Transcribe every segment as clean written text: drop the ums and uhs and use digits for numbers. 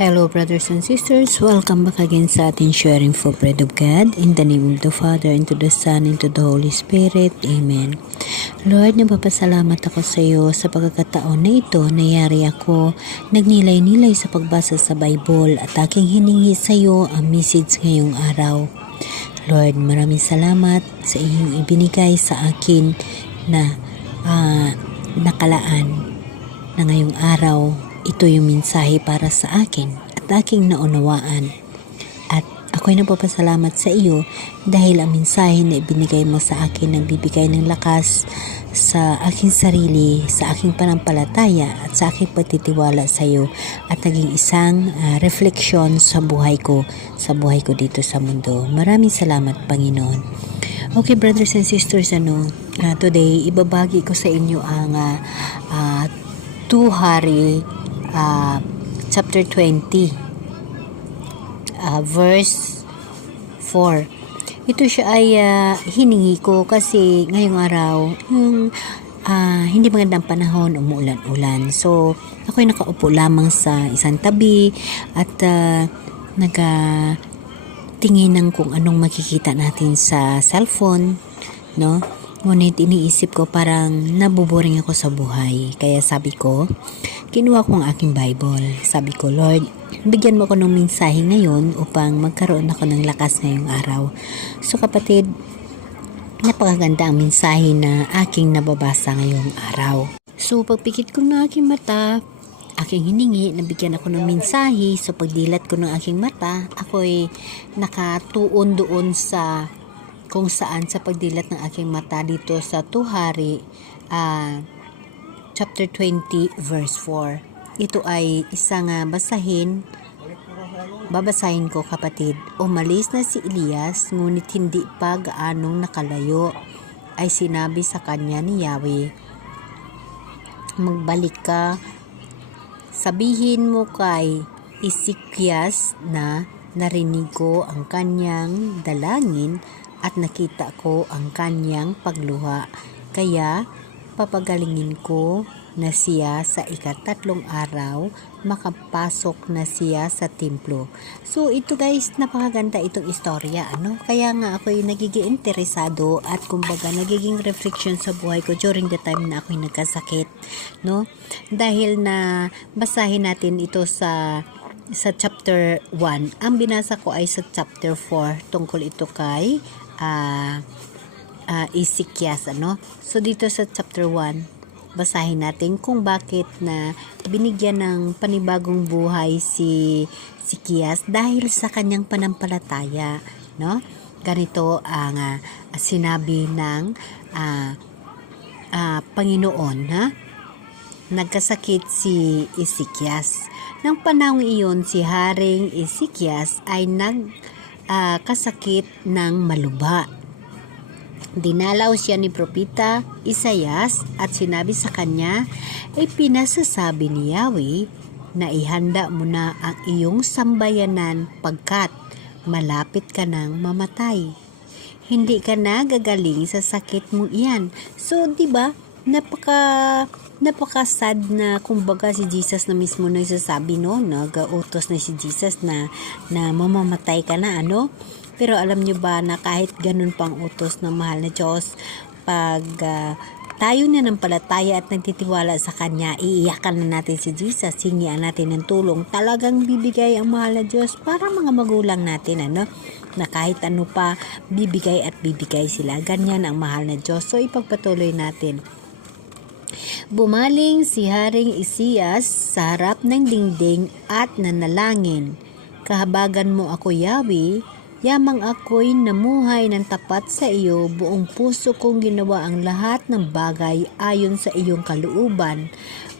Hello brothers and sisters, welcome back again sa ating sharing for bread of God. In the name of the Father, and to the Son, and to the Holy Spirit. Amen. Lord, napapasalamat ako sa iyo sa pagkakataon na ito. Nayari ako nagnilay-nilay sa pagbasa sa Bible at aking hiningi sa iyo ang message ngayong araw. Lord, maraming salamat sa iyong ibinigay sa akin na nakalaan na ngayong araw. Ito yung mensahe para sa akin at aking naunawaan. At ako'y nagpapasalamat sa iyo dahil ang mensahe na ibinigay mo sa akin nagbibigay ng lakas sa aking sarili, sa aking panampalataya at sa aking pagtitiwala sa iyo at naging isang refleksyon sa buhay ko dito sa mundo. Maraming salamat, Panginoon. Okay, brothers and sisters, today ibabagi ko sa inyo ang 2 Hari chapter 20 verse 4. Ito siya ay hiningi ko kasi ngayong araw yung hindi magandang panahon, umuulan-ulan. So ako'y nakaupo lamang sa isang tabi at nagatingin ng kung anong makikita natin sa cellphone, no? Ngunit iniisip ko parang nabuboring ako sa buhay. Kaya sabi ko, kinuha ko ang aking Bible. Sabi ko, Lord, bigyan mo ako ng mensahe ngayon upang magkaroon ako ng lakas ngayong araw. So kapatid, napakaganda ang mensahe na aking nababasa ngayong araw. So pagpikit ko ng aking mata, aking hiningi, nabigyan ako ng mensahe. So pagdilat ko ng aking mata, ako'y nakatuon doon sa kung saan sa pagdilat ng aking mata dito sa 2 Hari chapter 20 verse 4. Ito ay isang babasahin ko, kapatid. Umalis na si Elias, ngunit hindi pa gaanong nakalayo ay sinabi sa kanya ni Yahweh, magbalik ka, sabihin mo kay Ezekias na narinig ko ang kanyang dalangin at nakita ko ang kanyang pagluha. Kaya papagalingin ko na siya sa ika-3 araw, makapasok na siya sa templo. So ito guys, napakaganda itong istorya, Kaya nga ako'y nagiging interesado at kumbaga nagiging reflection sa buhay ko during the time na ako'y nagkasakit, Dahil na basahin natin ito sa chapter 1. Ang binasa ko ay sa chapter 4 tungkol ito kay Ezekias, So dito sa chapter 1, basahin natin kung bakit na binigyan ng panibagong buhay si Ezekias dahil sa kanyang panampalataya, Ganito ang sinabi ng Panginoon, Nagkasakit si Ezekias. Nang panahong iyon, si Haring Ezekias ay nagkasakit ng malubha. Dinalaw siya ni Propeta Isaias at sinabi sa kanya, ay pinasasabi ni Yahweh na ihanda mo na ang iyong sambayanan pagkat malapit ka nang mamatay. Hindi ka na gagaling sa sakit mong iyan. So, diba, napaka-sad na kumbaga si Jesus na mismo nagsasabi, nag-utos na si Jesus na mamamatay ka na, Pero alam nyo ba na kahit ganun pang utos ng mahal na Diyos, pag tayo na ng palataya at nagtitiwala sa Kanya, iiyakan na natin si Jesus, hingian natin ng tulong, talagang bibigay ang mahal na Diyos para mga magulang natin, na kahit ano pa, bibigay at bibigay sila. Ganyan ang mahal na Diyos. So ipagpatuloy natin. Bumaling si Haring Ezekias sa harap ng dingding at nanalangin, kahabagan mo ako, Yahweh, yamang ako'y namuhay ng tapat sa iyo, buong puso kong ginawa ang lahat ng bagay ayon sa iyong kalooban.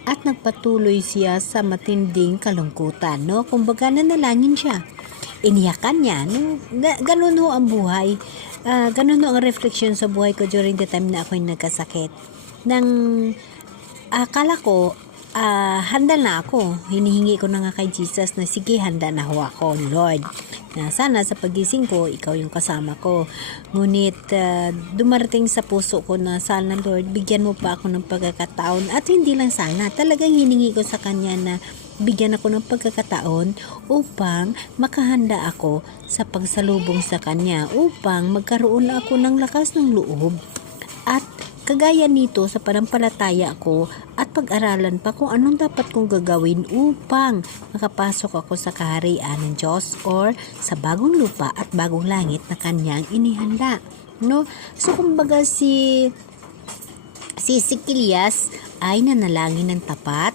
At nagpatuloy siya sa matinding kalungkutan, Kumbaga nanalangin siya. Iniyakan niya, ganun ho ang buhay. Ganun ho ang reflection sa buhay ko during the time na ako'y nagkasakit. Akala ko handa na ako. Hinihingi ko na nga kay Jesus na sige, handa na ho ako, Lord. Na sana sa pagising ko, ikaw yung kasama ko. Ngunit dumarating sa puso ko na sana, Lord, bigyan mo pa ako ng pagkakataon. At hindi lang sana, talagang hiningi ko sa Kanya na bigyan ako ng pagkakataon upang makahanda ako sa pagsalubong sa Kanya, upang magkaroon ako ng lakas ng loob at kagaya nito sa panampalataya ko at pag-aralan pa kung anong dapat kong gagawin upang makapasok ako sa kaharian ng Diyos or sa bagong lupa at bagong langit na Kanyang inihanda. No? So kumbaga si Ezekias ay nanalangin ng tapat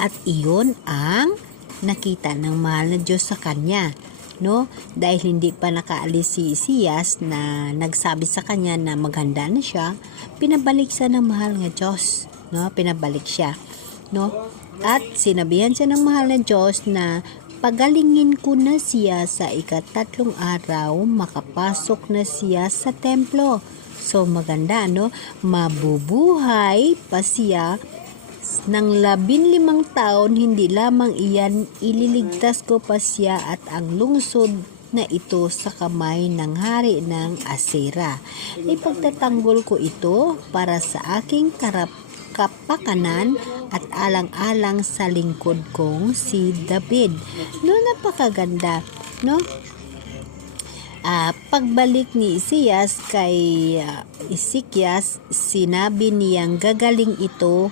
at iyon ang nakita ng mahal na Diyos sa kanya. No? Dahil hindi pa nakaalis si Isias na nagsabi sa kanya na maghanda na siya, pinabalik siya ng mahal nga Diyos. No? Pinabalik siya. No? At sinabihan siya ng mahal na Diyos na pagalingin ko na siya sa ika-3 araw, makapasok na siya sa templo. So maganda, no? Mabubuhay pa siya ng 15 taon, hindi lamang iyan, ililigtas ko pa siya at ang lungsod na ito sa kamay ng hari ng Asera. Ipagtatanggol ko ito para sa aking kapakanan at alang-alang sa lingkod kong si David. No, napakaganda, no? Pagbalik ni Isias kay Ezekias, sinabi niyang gagaling ito.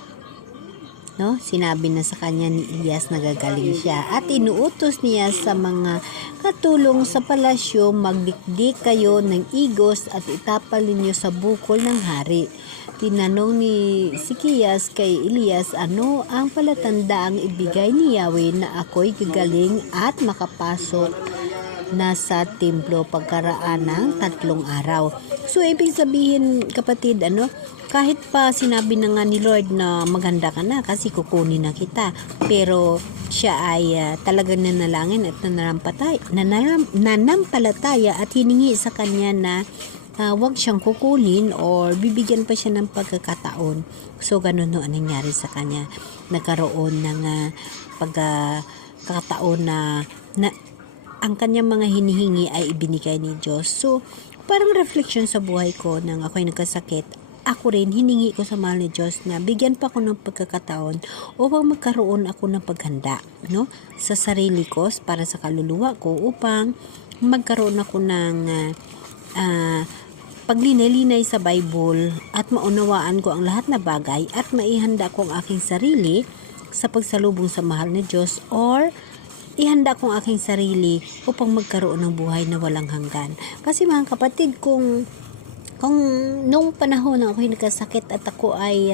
No? Sinabi na sa kanya ni Elias na gagaling siya at inuutos niya sa mga katulong sa palasyo, magdikdik kayo ng igos at itapal ninyo sa bukol ng hari. Tinanong ni Ezekias kay Elias, ano ang palatandaang ibigay ni Yahweh na ako'y gagaling at makapasok na sa templo pagkaraan ng 3 araw. So ibig sabihin, kapatid, kahit pa sinabi na nga ni Lord na maganda ka na kasi kukunin na kita, pero siya ay talagang nanalangin at nanampalataya at hiningi sa kanya na wag siyang kukunin or bibigyan pa siya ng pagkakataon. So ganun ang nangyari sa kanya. Nagkaroon ng pagkakataon na ang kanyang mga hinihingi ay ibinigay ni Diyos. So parang reflection sa buhay ko nang ako'y nagkasakit, ako rin hiningi ko sa mahal ni Diyos na bigyan pa ako ng pagkakataon upang magkaroon ako ng paghanda, no? Sa sarili ko, para sa kaluluwa ko, upang magkaroon ako ng paglinay-linay sa Bible at maunawaan ko ang lahat na bagay at maihanda ko ang aking sarili sa pagsalubong sa mahal na Diyos, or ihanda ko ang aking sarili upang magkaroon ng buhay na walang hanggan. Kasi mga kapatid, kung nung panahon na ako'y nagkasakit at ako ay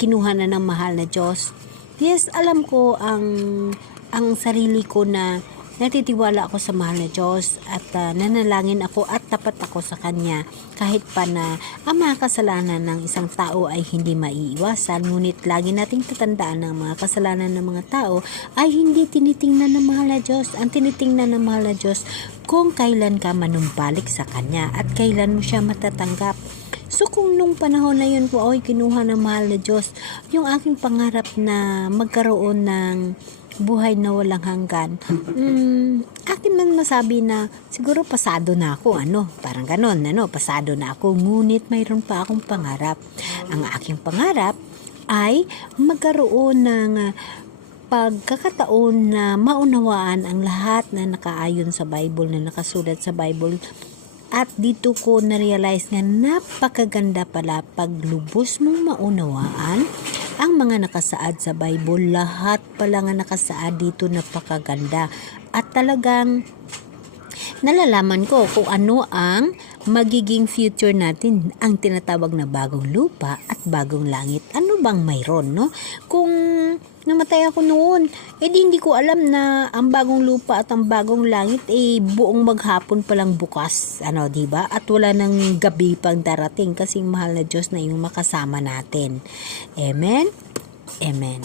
kinuha na ng mahal na Diyos, yes, alam ko ang sarili ko na natitiwala ako sa mahal na Diyos at nanalangin ako at tapat ako sa Kanya kahit pa na ang mga kasalanan ng isang tao ay hindi maiiwasan. Ngunit lagi nating tatandaan ng mga kasalanan ng mga tao ay hindi tinitingnan ng mahal na Diyos. Ang tinitingnan ng mahal na Diyos kung kailan ka manumbalik sa Kanya at kailan mo siya matatanggap. So kung nung panahon na yun ko ako'y kinuha ng mahal na Diyos, yung aking pangarap na magkaroon ng buhay na walang hanggan, akin man masabi na siguro pasado na ako, parang ganon, pasado na ako, ngunit mayroon pa akong pangarap. Ang aking pangarap ay magkaroon ng pagkakataon na maunawaan ang lahat na nakaayon sa Bible, na nakasulat sa Bible. At dito ko na-realize na napakaganda pala pag lubos mong maunawaan ang mga nakasaad sa Bible. Lahat pala nga nakasaad dito, napakaganda. At talagang nalalaman ko kung ano ang magiging future natin, ang tinatawag na bagong lupa at bagong langit. Ano bang mayroon, no? Kung namatay ako noon, hindi ko alam na ang bagong lupa at ang bagong langit buong maghapon palang bukas, diba? At wala nang gabi pang darating kasi mahal na Diyos na yung makasama natin. Amen? Amen.